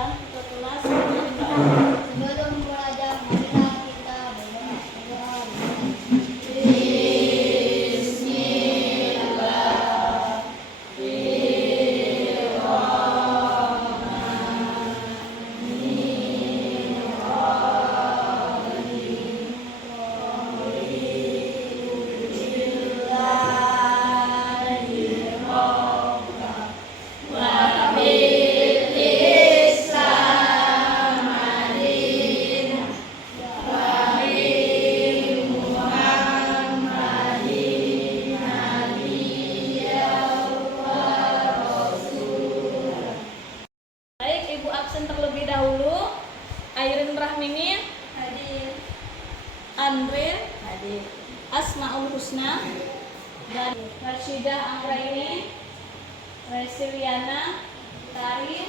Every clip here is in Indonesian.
Silakan kita tulis doa. Sebelum belajar, marilah kita berdoa. Baik, Ibu absen terlebih dahulu. Airin Rahmini Hadir. Andre Hadir. Asmaul Husna dan Rashidah Anggraini, Resiliana, Tari,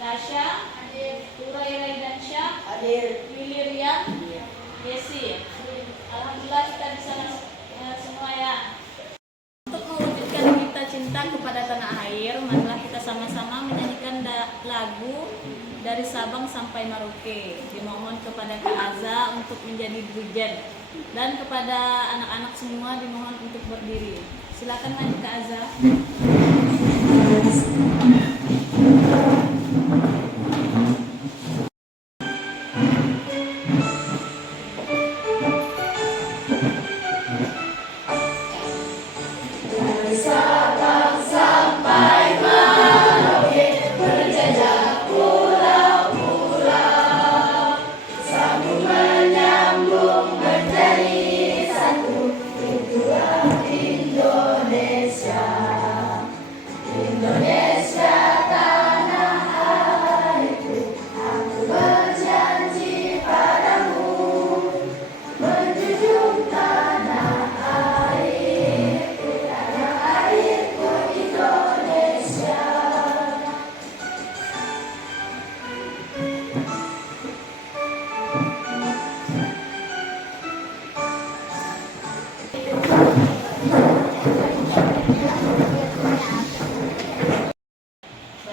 Tasya, Turai Raidansyah, Willy Rian, Yesi. Alhamdulillah kita bisa semua ya. Untuk mewujudkan kita cinta kepada tanah air, marilah kita sama-sama menyanyikan lagu dari Sabang sampai Merauke. Dimohon kepada Kak Aza untuk menjadi dirijen dan kepada anak-anak semua dimohon untuk berdiri. Silakan maju Kak Aza.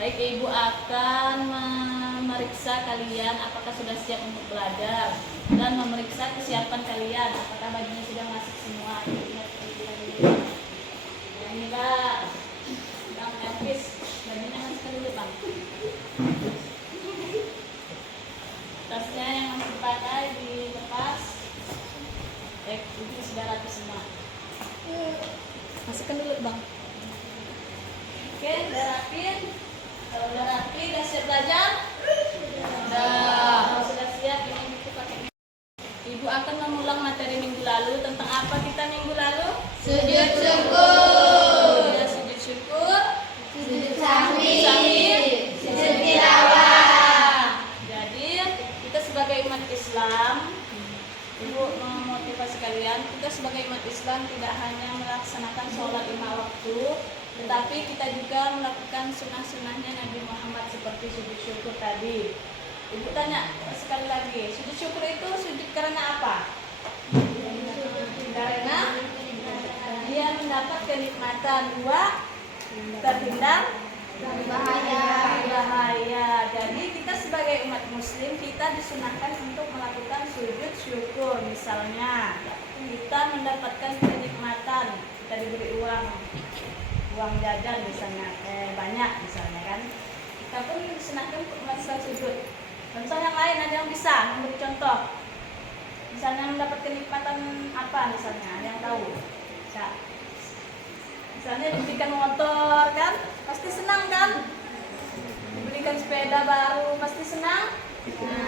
Baik, Ibu akan memeriksa kalian apakah sudah siap untuk belajar dan memeriksa kesiapan kalian apakah bajunya sudah masuk semua. Inilah Bang Elvis, bajunya masuk dulu Bang. Tasnya yang masih dipakai dilepas. Itu sudah rapi semua. Masukkan dulu Bang. Oke, udah rapi. Kalau udah rapi, udah siap belajar? Sudah. Kalau sudah siap, ini kita pakai. Ibu akan mengulang materi minggu lalu. Tentang apa kita minggu lalu? Sujud syukur. Ya, sujud syukur. Sujud sahwi. Sujud tilawah. Jadi, kita sebagai umat Islam, Ibu memotivasi kalian, kita sebagai umat Islam tidak hanya melaksanakan sholat 5 waktu, tetapi kita juga melakukan sunnah-sunnahnya Nabi Muhammad seperti sujud syukur tadi. Ibu tanya sekali lagi, sujud syukur itu sujud karena apa? Karena dia mendapat kenikmatan, 2 terhindar bahaya. Jadi kita sebagai umat muslim kita disunahkan untuk melakukan sujud syukur. Misalnya kita mendapatkan kenikmatan, kita diberi uang jajan misalnya, banyak misalnya kan, kita pun disunahkan untuk melakukan sujud. Contoh yang lain, ada yang bisa memberi contoh, misalnya mendapat kenikmatan apa misalnya, ada yang tahu? Bisa. Misalnya diberikan motor kan, pasti senang kan? Diberikan sepeda baru, pasti senang.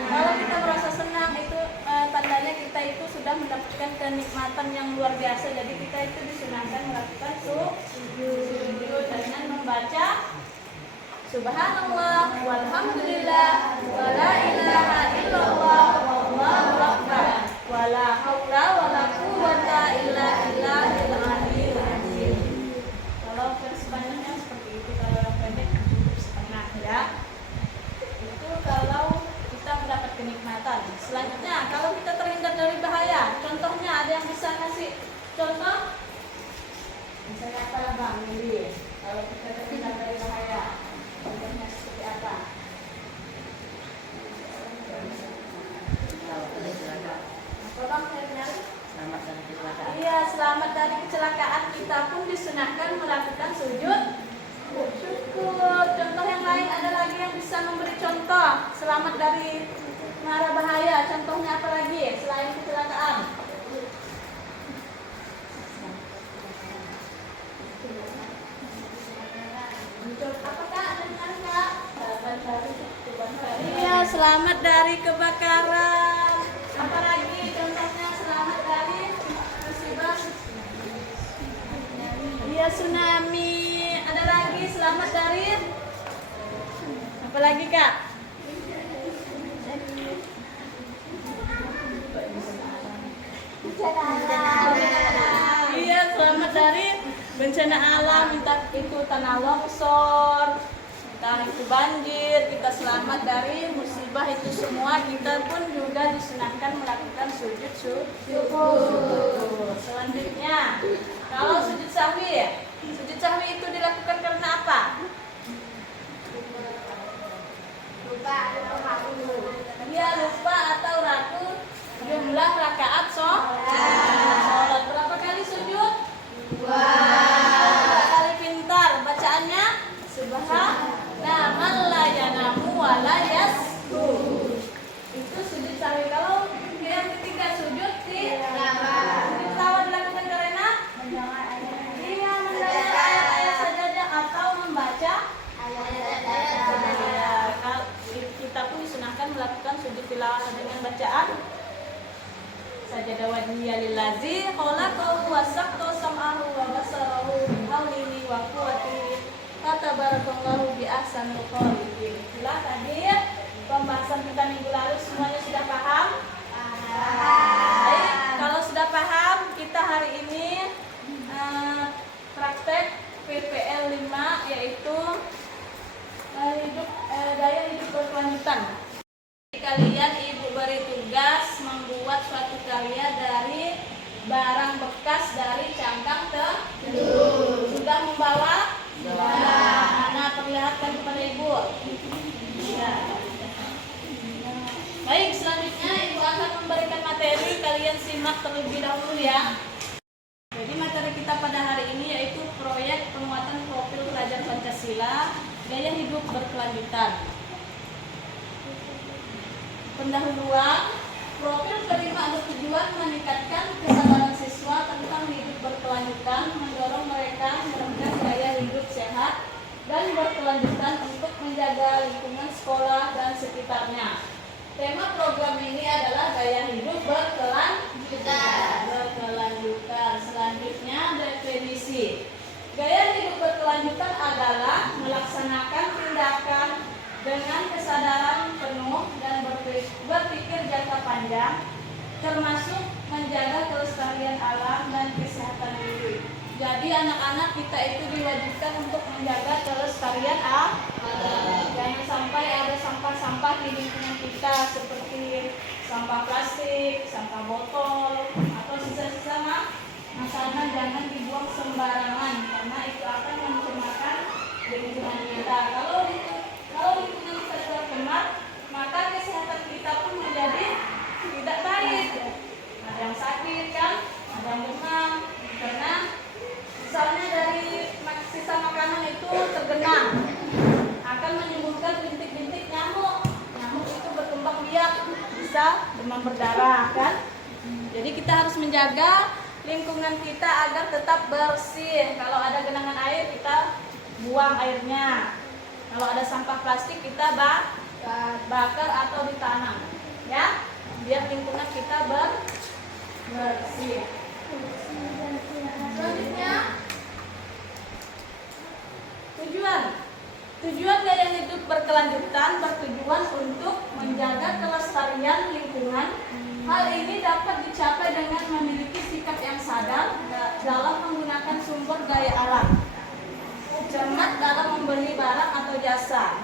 Kalau kita merasa senang itu tandanya kita itu sudah mendapatkan kenikmatan yang luar biasa. Jadi kita itu disunahkan melakukan sujud dengan membaca Subhanallah walhamdulillah wala ilaha illallah wallahu akbar wala haula wala quwwata illa billahil aliyyil azim. Kalau versi panjangnya seperti itu, kalau yang pendek cukup setengah ya. Itu kalau kita mendapat kenikmatan. Selanjutnya, kalau kita terhindar dari bahaya, contohnya ada yang bisa ngasih contoh? Misalnya apa lah Bang? Jadi kalau kita terhindar dari bahaya, contohnya seperti apa? Tolong saya kenali. Selamat dari kecelakaan. Iya, selamat dari kecelakaan. Kita pun disunahkan melakukan sujud syukur. Contoh yang lain ada lagi yang bisa memberi contoh selamat dari mara bahaya. Contohnya apa lagi selain kecelakaan? Apakah dengan Kak? Iya, selamat dari kebakaran. Apalagi contohnya selamat dari musibah. Iya, tsunami. Ada lagi selamat dari apa lagi Kak? Iya, selamat dari bencana alam, entah itu tanah longsor, entah itu banjir. Kita selamat dari musibah itu semua. Kita pun juga disunahkan melakukan sujud syukur. Selanjutnya, kalau sujud sahwi, sujud sahwi itu dilakukan karena apa? Lupa. Dia lupa atau ragu jumlah rakaat sholat. Berapa kali sujud? Berapa kali pintar? Bacaannya subhanallah man la yanamu wa la yasjud. Itu sujud sahwi. Kalau yang ketiga sujud tilawa dilakukan karena iya mendengar ayat-ayat sajadah atau membaca ayat-ayat. Kita pun disunahkan melakukan sujud tilawah dengan bacaan sajadah wajhiya lillazi khalaqahu wa saqqa sam'ahu wa basarahu bi haulihi wa quwwatihi fatabarakallahu bi ahsanil khaliqin. Itulah tadi pembahasan kita minggu lalu. Semuanya sudah paham? Baik, kalau sudah paham, kita hari ini praktek PPL 5, yaitu gaya hidup berkelanjutan. Kalian ibu beri tugas membuat suatu karya dari barang bekas dari cangkang telur. Sudah membawa? Nah, perlihatkan kepada ibu. Ya. Baik, selanjutnya ibu akan memberikan materi. Kalian simak terlebih dahulu ya. Jadi materi kita pada hari ini yaitu proyek penguatan profil pelajar Pancasila, gaya hidup berkelanjutan. Pendahuluan, profil kelima bertujuan meningkatkan kesadaran siswa tentang hidup berkelanjutan, mendorong mereka menerapkan gaya hidup sehat dan berkelanjutan untuk menjaga lingkungan sekolah dan sekitarnya. Tema program ini adalah gaya hidup berkelanjutan. Selanjutnya definisi. Gaya hidup berkelanjutan adalah melaksanakan tindakan dengan kesadaran penuh dan berpikir jangka panjang, termasuk menjaga kelestarian alam dan kesehatan diri. Jadi anak-anak kita itu diwajibkan untuk menjaga kelestarian alam. Jangan sampai ada sampah-sampah di lingkungan kita seperti sampah plastik, sampah botol, atau sisa-sisa makanan jangan dibuang sembarangan karena itu akan mencemarkan lingkungan kita. Kalau lingkungan kita tercemar, maka kesehatan kita pun menjadi tidak baik. Ada yang sakit kan, ada yang demam, karena misalnya dari sisa makanan itu tergenang akan menimbulkan bintik-bintik nyamuk. Nyamuk itu berkembang biak, bisa demam berdarah kan. Jadi kita harus menjaga lingkungan kita agar tetap bersih. Kalau ada genangan air kita buang airnya. Kalau ada sampah plastik kita bakar atau ditanam, ya, biar lingkungan kita bersih. Selanjutnya, tujuan gaya hidup berkelanjutan bertujuan untuk menjaga kelestarian lingkungan. Hal ini dapat dicapai dengan memiliki sikap yang sadar dalam menggunakan sumber daya alam, cermat dalam membeli barang atau jasa,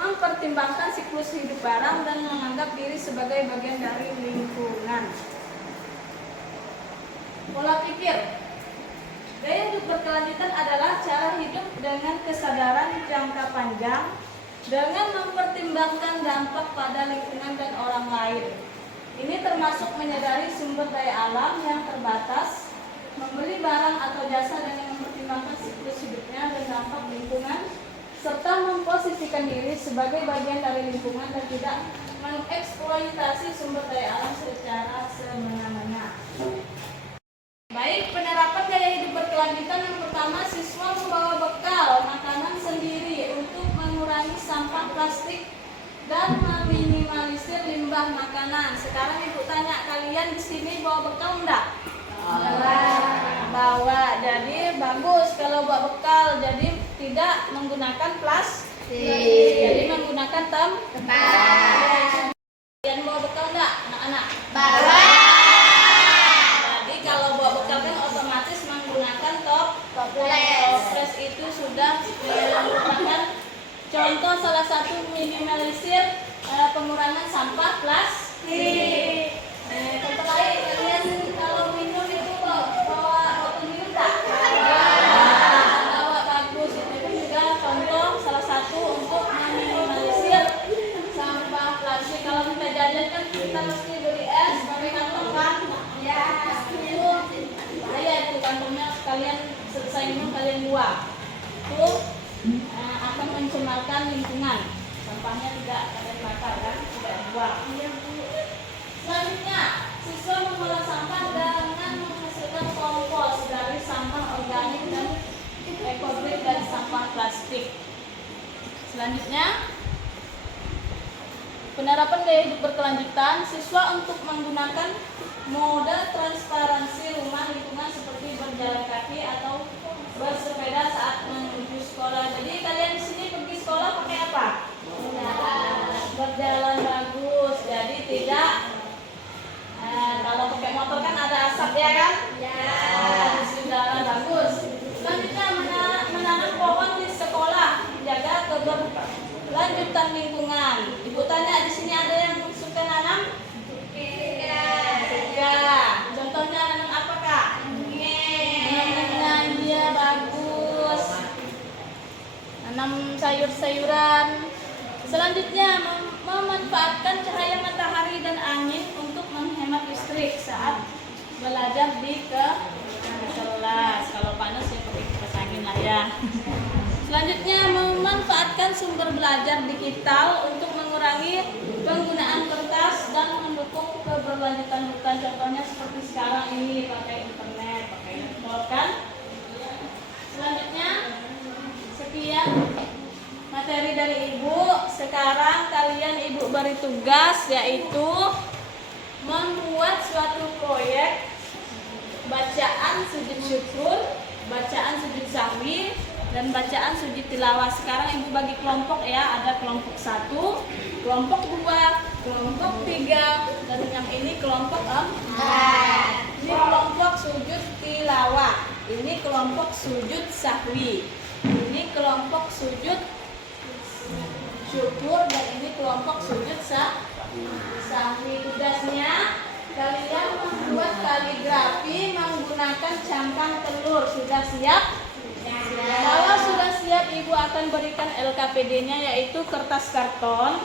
mempertimbangkan siklus hidup barang dan menganggap diri sebagai bagian dari lingkungan. Pola pikir. Gaya hidup berkelanjutan adalah cara hidup dengan kesadaran jangka panjang dengan mempertimbangkan dampak pada lingkungan dan orang lain. Ini termasuk menyadari sumber daya alam yang terbatas, membeli barang atau jasa dengan mempertimbangkan siklus hidupnya dan dampak lingkungan, serta memposisikan diri sebagai bagian dari lingkungan dan tidak mengeksploitasi sumber daya alam secara semena-mena. Baik, penerapan gaya hidup berkelanjutan yang pertama, siswa membawa bekal makanan sendiri untuk mengurangi sampah plastik dan meminimalisir limbah makanan. Sekarang Ibu tanya, kalian di sini bawa bekal enggak? Bawa. Jadi bagus kalau bawa bekal. Jadi tidak menggunakan plastik. Jadi menggunakan tempat. Kalian bawa bekal enggak, anak-anak? Bawa. Jadi kalau bawa bekal kan otomatis menggunakan toples. Itu sudah merupakan contoh salah satu minimalisir pengurangan sampah plastik. Contoh lain, kalian kalau minum itu bawa botol minum tak? Bawa, bagus. Itu pun juga contoh salah satu untuk meminimalisir sampah plastik. Kalau kita jajan kan kita mesti beli es pakai kantong kan? Ya. Bahaya itu kantongnya, kalian selesai minum kalian buang. Itu akan mencemarkan lingkungan. Sampahnya tidak terbakar kan, tidak dibuang. Selanjutnya, siswa mengolah sampah dengan menghasilkan kompos dari sampah organik dan ekobrik dari sampah plastik. Selanjutnya, penerapan gaya hidup berkelanjutan, siswa untuk menggunakan mode transparansi rumah lingkungan seperti berjalan kaki atau bersepeda saat menuju sekolah. Jadi kalian di sini pergi sekolah pakai apa? Berjalan, bagus. Jadi tidak kalau pakai motor kan ada asap ya kan? Ya. Sudah bagus. Selanjutnya menanam pohon di sekolah, menjaga keberlanjutan lingkungan. Ibu tanya, di sini ada yang suka nanam? Suka. Contohnya nanam apa kak? Nanam dia bagus. Nanam sayur-sayuran. Selanjutnya memanfaatkan cahaya matahari dan angin untuk menghemat listrik saat belajar di kelas. Kalau panas ya pakai kipas angin lah ya. Selanjutnya memanfaatkan sumber belajar digital untuk mengurangi penggunaan kertas dan mendukung keberlanjutan hutan. Contohnya seperti sekarang ini pakai internet, pakai laptop kan. Selanjutnya sekian materi dari Ibu. Sekarang kalian Ibu beri tugas yaitu membuat suatu proyek bacaan sujud syukur, bacaan sujud sahwi, dan bacaan sujud tilawah. Sekarang Ibu bagi kelompok ya, ada kelompok 1, kelompok 2, kelompok 3, dan yang ini kelompok 4. Ini kelompok sujud tilawah, ini kelompok sujud sahwi, ini kelompok sujud syukur, dan ini kelompok sujud sahwi. Tugasnya kalian membuat kaligrafi menggunakan cangkang telur. Sudah siap? Kalau sudah siap, Ibu akan berikan LKPD-nya yaitu kertas karton.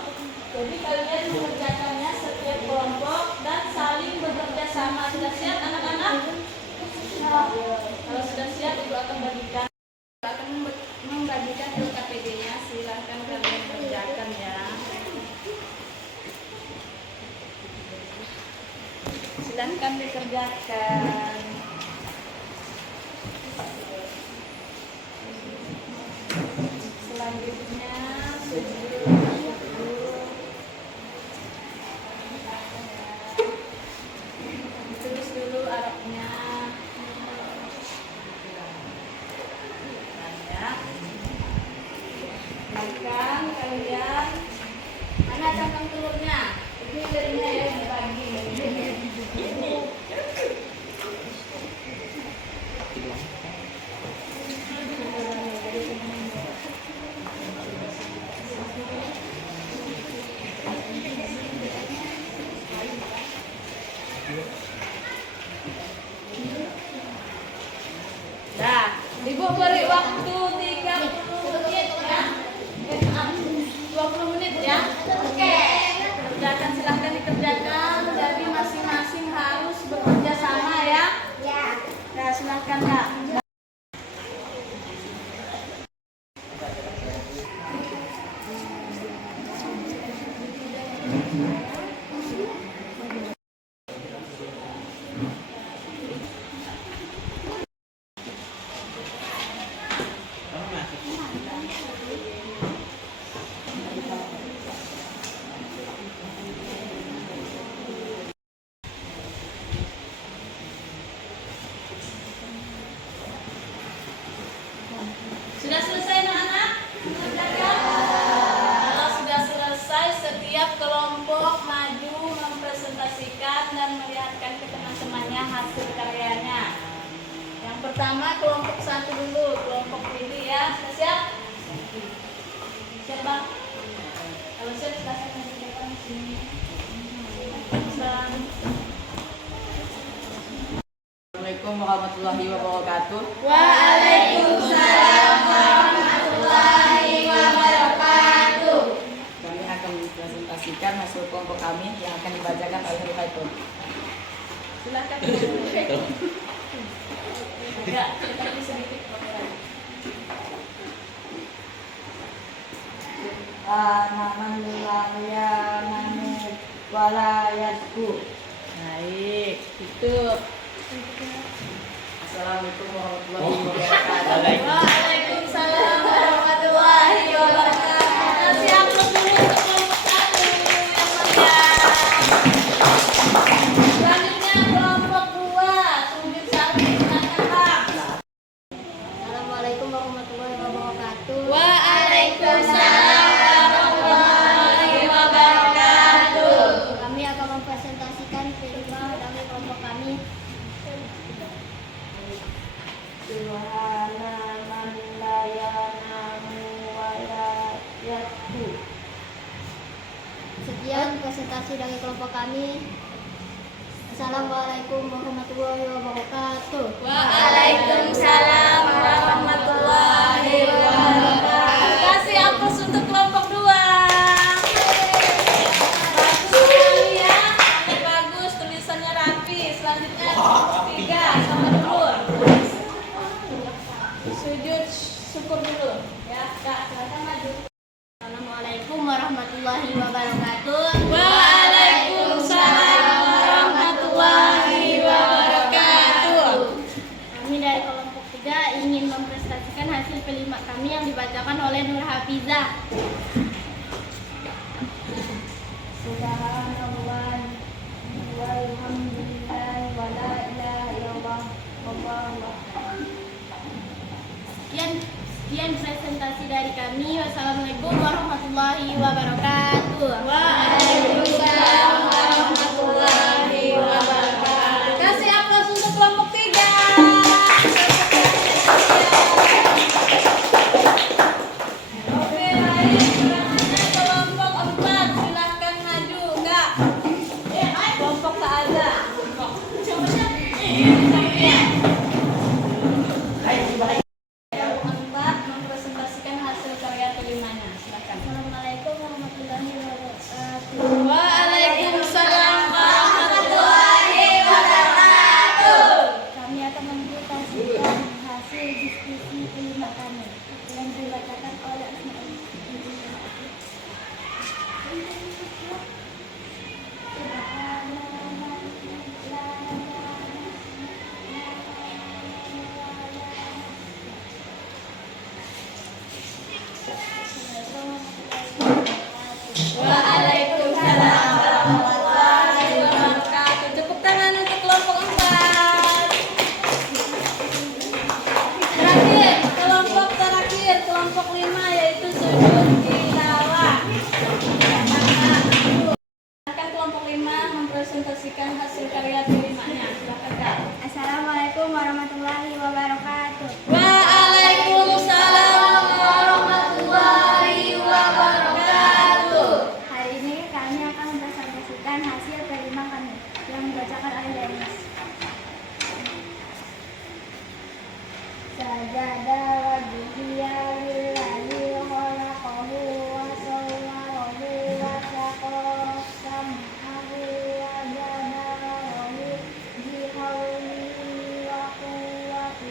Jadi kalian mengerjakannya setiap kelompok dan saling bekerja sama. Sudah siap anak-anak? Kalau sudah siap, Ibu akan membagikan LKPD-nya. Silahkan kalian kerjakan ya. Silahkan dikerjakan. Selanjutnya tulis dulu Arabnya. Makan kalian. Mana cangkang telurnya? Ini jadinya ya dibagi. Dah, Ibu beri waktu 30 menit ya. 20 menit ya. Oke. Kerjakan, silahkan dikerjakan dari Silakan Kak. Sudah selesai anak-anak? Kalau sudah selesai, setiap kelompok maju mempresentasikan dan melihatkan ke teman-temannya hasil karyanya. Yang pertama kelompok 1 dulu, kelompok Willy ya. Sudah siap? Siap Bang? Kalau siap silahkan maju ke depan sini. Assalamualaikum warahmatullahi wabarakatuh. Waalaikumsalam warahmatullahi wabarakatuh. Kami akan mempresentasikan hasil kelompok kami yang akan dibacakan oleh Ruhaitun. Silakan. Enggak, tapi sedikit Anamanlayamanu walayatku. Baik, itu. Assalamualaikum warahmatullahi wabarakatuh. Waalaikumsalam warahmatullahi wabarakatuh. Kasih aplaus dulu untuk kelompok 1 yang mulia. Selanjutnya kelompok 2, sujud salju, silakan Bang. Assalamualaikum warahmatullahi wabarakatuh. Waalaikumsalam warahmatullahi wabarakatuh. Kami akan mempresentasikan firman dari kelompok kami. Sekian presentasi dari kelompok kami. Assalamualaikum warahmatullahi wabarakatuh. Waalaikumsalam warahmatullahi wabarakatuh. Kasih aplaus untuk kelompok 2. Bagus sekali ya. Ini bagus, tulisannya rapi. Selanjutnya kelompok 3 sama dulu. Sujud syukur dulu. Ya, Kak, silakan maju. Assalamualaikum warahmatullahi wabarakatuh. Waalaikumsalam warahmatullahi wabarakatuh. Kami dari kelompok 3 ingin mempresentasikan hasil kalimat kami yang dibacakan oleh Nur Hafizah. Subhanallah walhamdulillah wa la ilaha illallah wallahu akbar. Sekian presentasi dari kami. Wassalamualaikum warahmatullahi wabarakatuh. Waalaikumsalam warahmatullahi wabarakatuh. Kasih aplaus untuk kelompok 3. Oke, baik. Selanjutnya kelompok 4. Silakan maju, Kak. Kelompok tak ada. Kelompok 4 mempresentasikan hasil karya kelimanya. Silakan. Assalamualaikum warahmatullahi wabarakatuh. Waalaikumsalam warahmatullahi wabarakatuh. Kami akan mempresentasikan hasil diskusi kelima kami yang dibacakan oleh Asmaul. Waalaikumsalam warahmatullahi wabarakatuh. Tepuk tangan untuk kelompok 4. Terakhir, kelompok terakhir, kelompok 5 yaitu sujud tilawah. Silakan kelompok 5 mempresentasikan hasil karya kelimanya. Silakan Kak. Assalamualaikum warahmatullahi wabarakatuh. Waalaikumsalam warahmatullahi wabarakatuh. Hari ini kami akan mempresentasikan hasil kelima kami yang dibacakan oleh Dennis. Sajada wajhiya lillahi khalaqahu wa sawwarahu wa sam'ahu wa jabarahu bihawlihi wa quwwatihi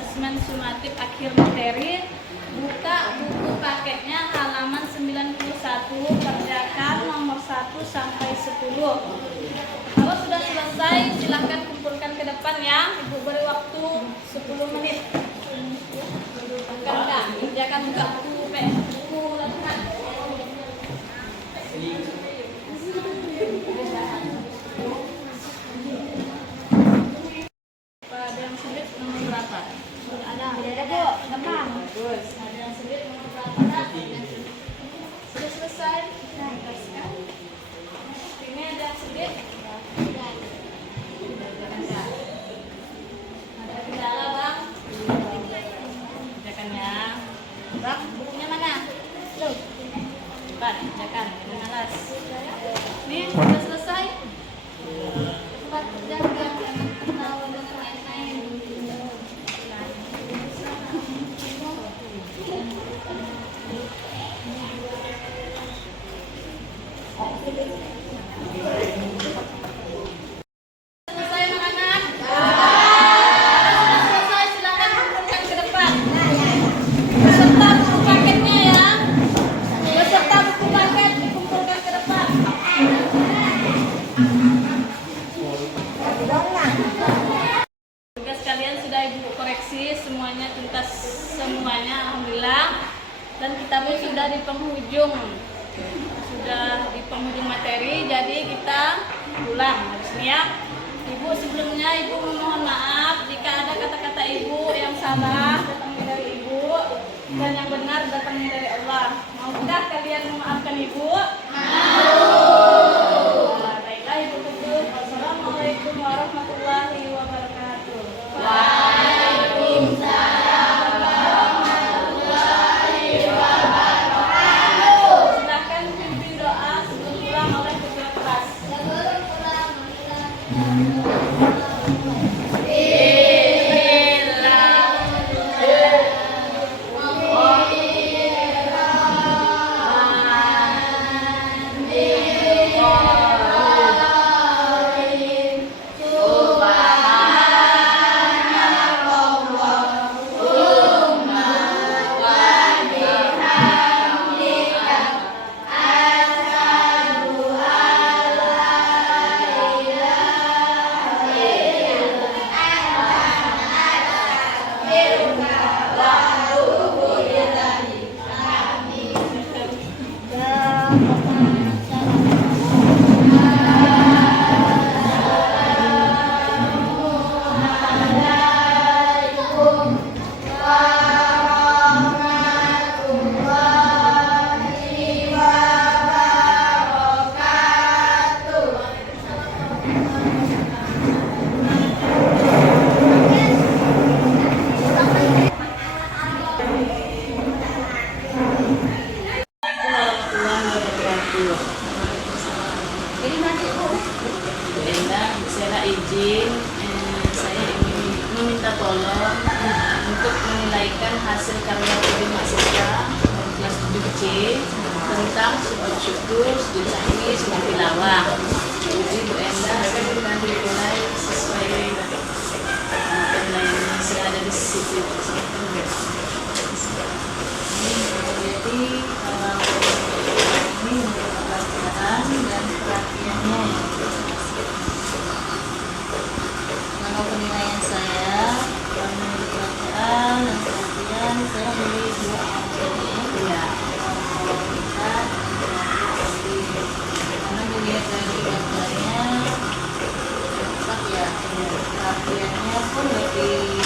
asesmen sumatif akhir materi. Buka buku paketnya halaman 91, kerjakan nomor 1 sampai 10. Kalau sudah selesai silahkan kumpulkan ke depan ya. Ibu beri waktu 10 menit. Enggak, kerjakan buka buku latihan. Ada yang sulit nomor berapa? Ada Bu, gampang. Bagus. Ada yang sulit nomor berapa? Sudah selesai? Teruskan. Ini ada yang sulit? Ada kendala bang? Kerjakan ya. Bang, bukunya mana? Loh. Cepat, kerjakan. Jangan malas. Nih, sudah selesai? Cepat kerjakan. Jangan ketawa dan main-main. Selesai anak-anak? Sudah selesai, silakan kumpulkan ke depan. Beserta buku paketnya ya. Beserta buku paket dikumpulkan ke depan. Tugas kalian sudah ibu koreksi semuanya, tuntas semuanya, alhamdulillah. Dan kita pun sudah di penghujung. Sudah di penghujung materi, jadi kita pulang harusnya ya. Ibu sebelumnya ibu memohon maaf jika ada kata-kata ibu yang salah datangnya dari ibu dan yang benar datangnya dari Allah. Maukah kalian memaafkan ibu? Mau. Baiklah ibu tutup. Wassalamualaikum warahmatullahi wabarakatuh. Silakan pimpin doa sebelum pulang oleh ketua kelas. Saya izin, saya ingin meminta tolong untuk menilaikan hasil karya dari mahasiswa dari kelas 7C tentang sujud syukur, sujud sahwi, sujud tilawah. Jadi Bu Enda akan dimulai sesuai penilaian yang sudah ada di situ. Jadi ini merupakan perhatian dan perhatiannya. Kalau penilaian saya, menurut bacaan dan perhatian, saya beri 2 ya. Kalau kita karena dilihat dari gambarnya tepat ya, perhatiannya pun lebih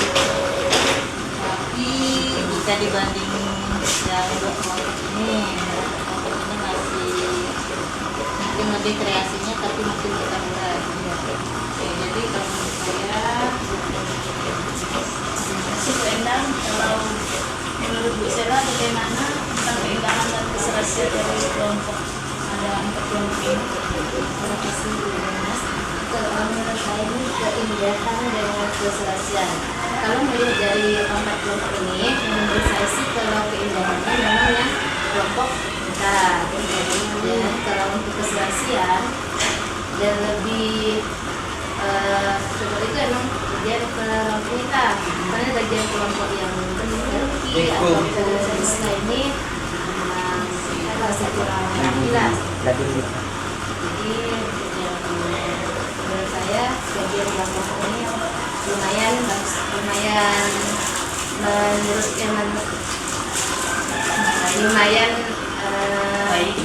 rapi jika dibanding yang 2 kelompok ini. Kelompok ini masih mungkin lebih kreasinya tapi mungkin kita berat. Oke, jadi kalau menurut saya masih Endang, kalau menurut Bu Sera bagaimana tentang keindahan dan keserasian dari kelompok, ada 4 kelompok ini? Terima kasih Bu Mas. Kalau menurut saya ini keindahan dengan keserasian. Kalau melihat dari 4 kelompok ini, menurut saya sih kalau keindahannya memang yang kelompok kita. Dan kalau untuk keserasian dan lebih seperti itu emang bagian kelompok kita, karena bagian kelompok yang Turki ataupun Islam ini masih kurang rapi lah. Jadi menurut saya bagian kelompok ini lumayan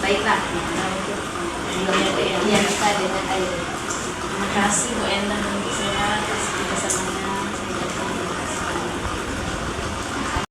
baiklah untuk kita dengan air. Terima kasih Bu Endang dan Bu Sela atas kerjasamanya.